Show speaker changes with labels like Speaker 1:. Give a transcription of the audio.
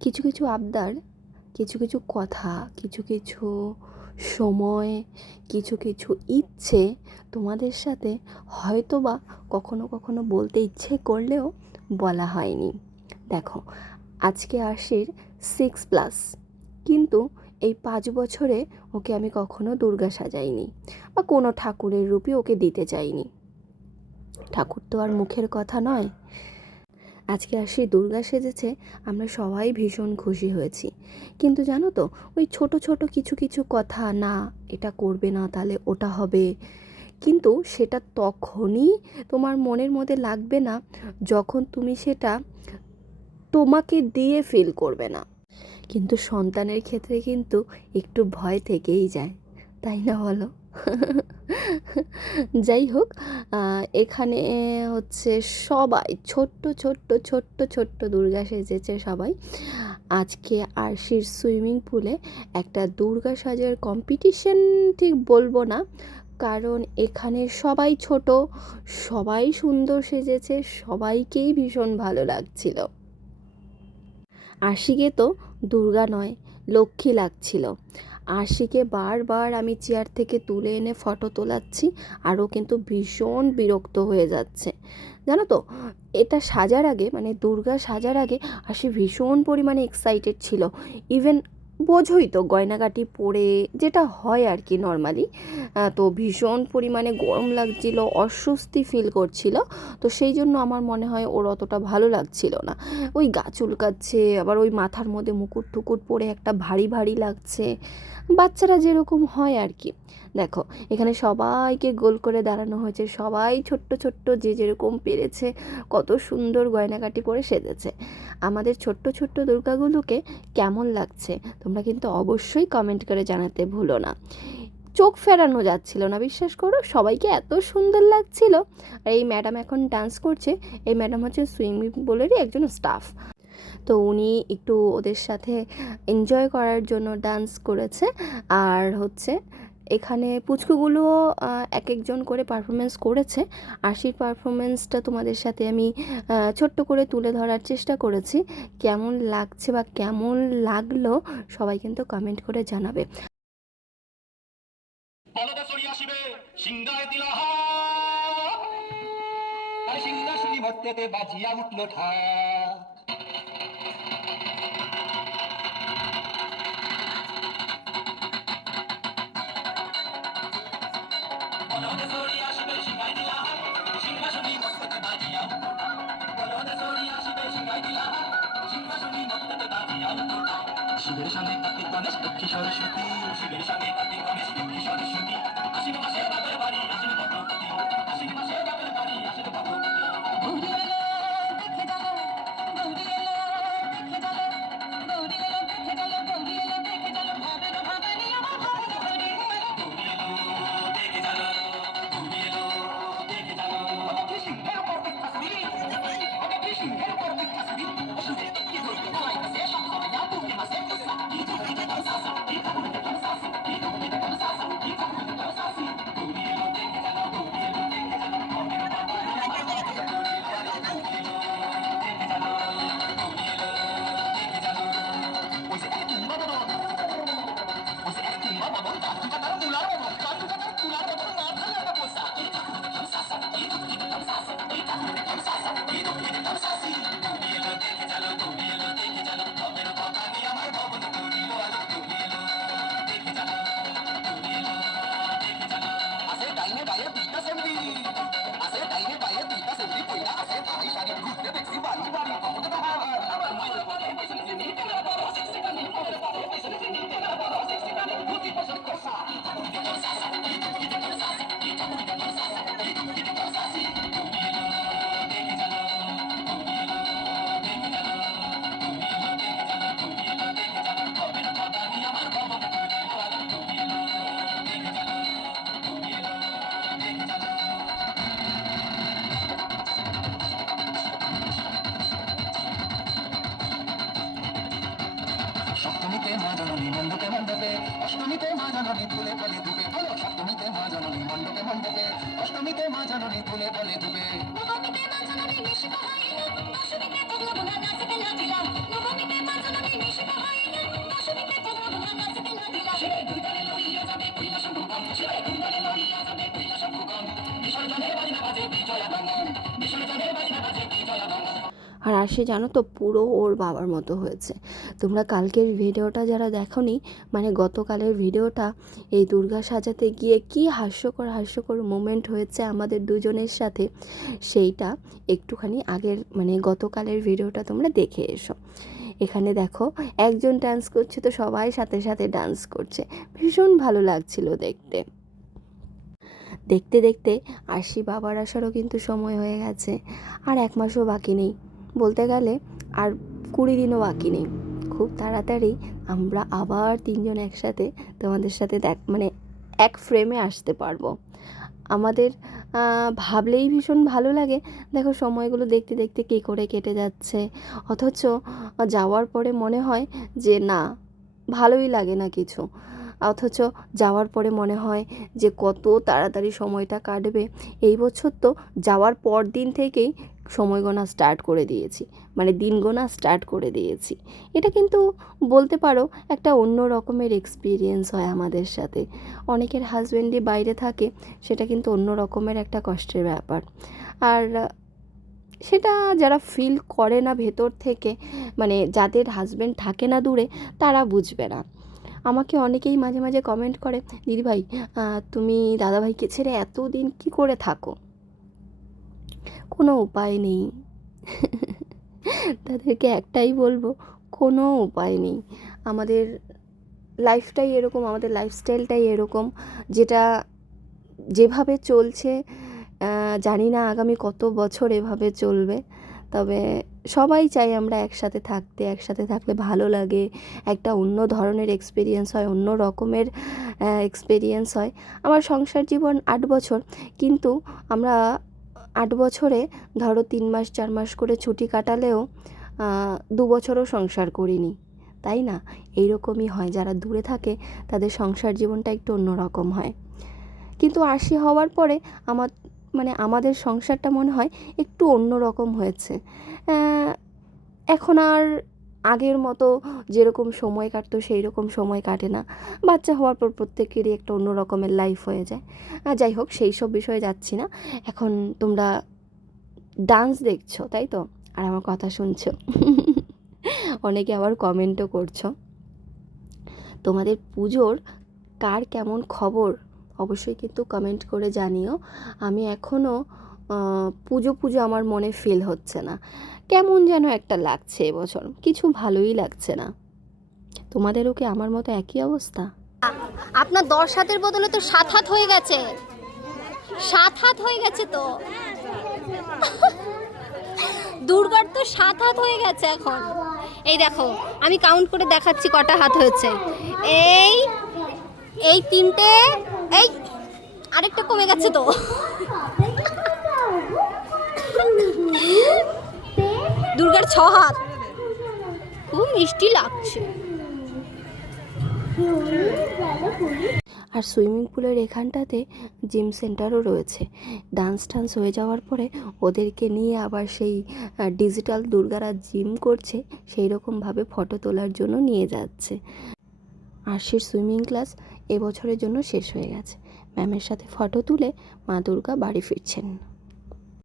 Speaker 1: কিছু কিছু আবদার, কিছু কিছু কথা, কিছু কিছু সময়, কিছু কিছু ইচ্ছে তোমাদের সাথে হয়তো বা কখনো কখনো বলতে ইচ্ছে করলেও বলা হয়নি। দেখো, আজকে আশির সিক্স প্লাস কিন্তু এই পাঁচ বছরে ওকে আমি কখনো দুর্গা সাজাইনি বা কোনো ঠাকুরের রূপই ওকে দিতে চাইনি। ঠাকুর তো আর মুখের কথা নয়। আজকে আর সেই দুর্গা সেজেছে, আমরা সবাই ভীষণ খুশি হয়েছি। কিন্তু জানো তো, ওই ছোট ছোট কিছু কিছু কথা, না, এটা করবে না, তাহলে ওটা হবে। কিন্তু সেটা তখনই তোমার মনের মধ্যে লাগবে না, যখন তুমি সেটা তোমাকে দিয়ে ফিল করবে না। কিন্তু সন্তানের ক্ষেত্রে কিন্তু একটু ভয় থেকেই যায়। তাই না বলো? যাই হোক এখানে হচ্ছে সবাই, ছোট্ট ছোট্ট ছোট্ট ছোট্ট দুর্গা সেজেছে সবাই। আজকে আরশির সুইমিং পুলে একটা দুর্গা সাজার কম্পিটিশন ঠিক বলব না, কারণ এখানে সবাই ছোট, সবাই সুন্দর সেজেছে, সবাইকেই ভীষণ ভালো লাগছিল। আশিকে তো দুর্গা নয়, লক্ষ্মী লাগছিল। আশিকে বারবার আমি চেয়ার থেকে তুলে এনে ফটো তোলাচ্ছি আরও কিন্তু ভীষণ বিরক্ত হয়ে যাচ্ছে। জানো তো, এটা সাজার আগে মানে দুর্গা সাজার আগে, আশি ভীষণ পরিমাণে এক্সাইটেড ছিল। ইভেন বোঝোই তো গয়নাগাটি পরে যেটা হয় আর কি নর্মালি তো ভীষণ পরিমাণে গরম লাগছিল, অস্বস্তি ফিল করছিল। তো সেই জন্য আমার মনে হয় ওর অতটা ভালো লাগছিল না। ওই গা চুলকাচ্ছে, আবার ওই মাথার মধ্যে মুকুট টুকুট পরে একটা ভারী ভারী লাগছে। বাচ্চারা যেরকম হয় আর কি। দেখো, এখানে সবাইকে গোল করে দাঁড়ানো হয়েছে। সবাই ছোট্ট ছোট্ট, যে যেরকম পেরেছে, কত সুন্দর গয়নাকাটি পরে সেজেছে। আমাদের ছোট্ট ছোট্ট দুর্গাগুলোকে কেমন লাগছে, তোমরা কিন্তু অবশ্যই কমেন্ট করে জানাতে ভুলো না। চোখ ফেরানো যাচ্ছিল না, বিশ্বাস করো? সবাইকে এত সুন্দর লাগছিল। আর এই ম্যাডাম এখন ডান্স করছে। এই ম্যাডাম হচ্ছে সুইমিং পুলেরই একজন স্টাফ তো উনি একটু ওদের সাথে এনজয় করার জন্য ডান্স করেছে। আর হচ্ছে এখানে পুচকুগুলোও এক একজন করে পারফরমেন্স করেছে। আশির পারফরমেন্সটা তোমাদের সাথে আমি ছোট্ট করে তুলে ধরার চেষ্টা করেছি। কেমন লাগছে বা কেমন লাগল সবাই কিন্তু কমেন্ট করে জানাবে।
Speaker 2: বাজিয়া উঠল ঠা শিবের সামনে কার্তিক গণেশ লক্ষ্মী সরস্বতী। শিবের সামনে জননী মণ্ডপে মণ্ডপে অষ্টমীতে মা ফুলে ফলে বলো সপ্তমীতে অষ্টমীতে ফুলে ফলে
Speaker 3: আর
Speaker 1: আসে জানো তো পুরো ওর বাবার মতো হয়েছে তোমরা কালকের ভিডিওটা যারা দেখোনি মানে গতকালের ভিডিওটা, এই দুর্গা সাজাতে গিয়ে কি হাস্যকর হাস্যকর মোমেন্ট হয়েছে আমাদের দুজনের সাথে, সেইটা একটুখানি আগের মানে গতকালের ভিডিওটা তোমরা দেখে এসো। এখানে দেখো, একজন ডান্স করছে তো সবাই সাথে সাথে ডান্স করছে। ভীষণ ভালো লাগছিল দেখতে। দেখতে দেখতে আশি বাবার আসারও কিন্তু সময় হয়ে গেছে। আর এক মাসও বাকি নেই। বলতে গেলে আর কুড়ি দিনও বাকি নেই। খুব তাড়াতাড়ি আমরা আবার তিনজন একসাথে তোমাদের সাথে দেখ মানে এক ফ্রেমে আসতে পারব। আমাদের ভাবলেই ভীষণ ভালো লাগে। দেখো সময়গুলো দেখতে দেখতে কী করে কেটে যাচ্ছে। অথচ যাওয়ার পরে মনে হয় যে না, ভালোই লাগে না কিছু। অথচ যাওয়ার পরে মনে হয় যে কত তাড়াতাড়ি সময়টা কাটবে। এই বছর তো যাওয়ার পর দিন থেকেই সময় গোনা স্টার্ট করে দিয়েছি মানে দিন গোনা স্টার্ট করে দিয়েছি। এটা কিন্তু বলতে পারো একটা অন্য রকমের এক্সপিরিয়েন্স হয় আমাদের সাথে। অনেকের হাজব্যান্ডই বাইরে থাকে, সেটা কিন্তু অন্য রকমের একটা কষ্টের ব্যাপার। আর সেটা যারা ফিল করে না ভেতর থেকে মানে যাদের হাজব্যান্ড থাকে না দূরে, তারা বুঝবে না। আমাকে অনেকেই মাঝে মাঝে কমেন্ট করে দিদিভাই তুমি দাদাভাইকে ছেড়ে এতদিন কি করে থাকো? কোনো উপায় নেই। তাদেরকে একটাই বলব, কোনো উপায় নেই। আমাদের লাইফটাই এরকম, আমাদের লাইফস্টাইলটাই এরকম, যেটা যেভাবে চলছে জানি না আগামী কত বছর এভাবে চলবে। তবে সবাই চাই আমরা একসাথে থাকতে, একসাথে থাকলে ভালো লাগে, একটা অন্য ধরনের এক্সপিরিয়েন্স হয়, অন্য রকমের এক্সপিরিয়েন্স হয়। আমার সংসার জীবন আট বছর, কিন্তু আমরা আট বছরে ধরো তিন মাস, চার মাস করে ছুটি কাটালেও দু বছরও সংসার করিনি, তাই না? এইরকমই হয়, যারা দূরে থাকে তাদের সংসার জীবনটা একটু অন্যরকম হয়। কিন্তু আশি হওয়ার পরে আমার মানে আমাদের সংসারটা মনে হয় একটু অন্য রকম হয়েছে এখন আর আগের মতো যেরকম সময় কাটতো সেই রকম সময় কাটে না। বাচ্চা হওয়ার পর প্রত্যেকেরই একটা অন্য রকমের লাইফ হয়ে যায়। যাই হোক, সেই সব বিষয়ে যাচ্ছি না। এখন তোমরা ডান্স দেখছ, তাই তো? আর আমার কথা শুনছো? অনেকে আবার কমেন্টও করছ। তোমাদের পুজোর কার কেমন খবর? অবশ্যই কিন্তু কমেন্ট করে জানিও। আমি এখনও পুজো পুজো আমার মনে ফিল হচ্ছে না। কেমন যেন একটা লাগছে এবছর। কিছু ভালোই লাগছে না। তোমাদেরও কি আমার মতো একই অবস্থা?
Speaker 4: আপনার দশ হাতের বদলে তো সাত হাত হয়ে গেছে। সাত হাত হয়ে গেছে তো। দুর্গার তো সাত হাত হয়ে গেছে এখন। এই দেখো, আমি কাউন্ট করে দেখাচ্ছি কটা হাত হয়েছে। এই এই তিনটে এই, আরেকটা কমে গেছে তো। দুর্গার ছ হাত। খুব মিষ্টি লাগছে।
Speaker 1: আর সুইমিং পুলের এখানটাতে জিম সেন্টারও রয়েছে। ডান্স টান্স হয়ে যাওয়ার পরে ওদেরকে নিয়ে আবার সেই ডিজিটাল দুর্গারা জিম করছে সেই রকমভাবে ফটো তোলার জন্য নিয়ে যাচ্ছে। আরশির সুইমিং ক্লাস এবছরের জন্য শেষ হয়ে গেছে। ম্যামের সাথে ফটো তুলে মা দুর্গা বাড়ি ফিরছেন।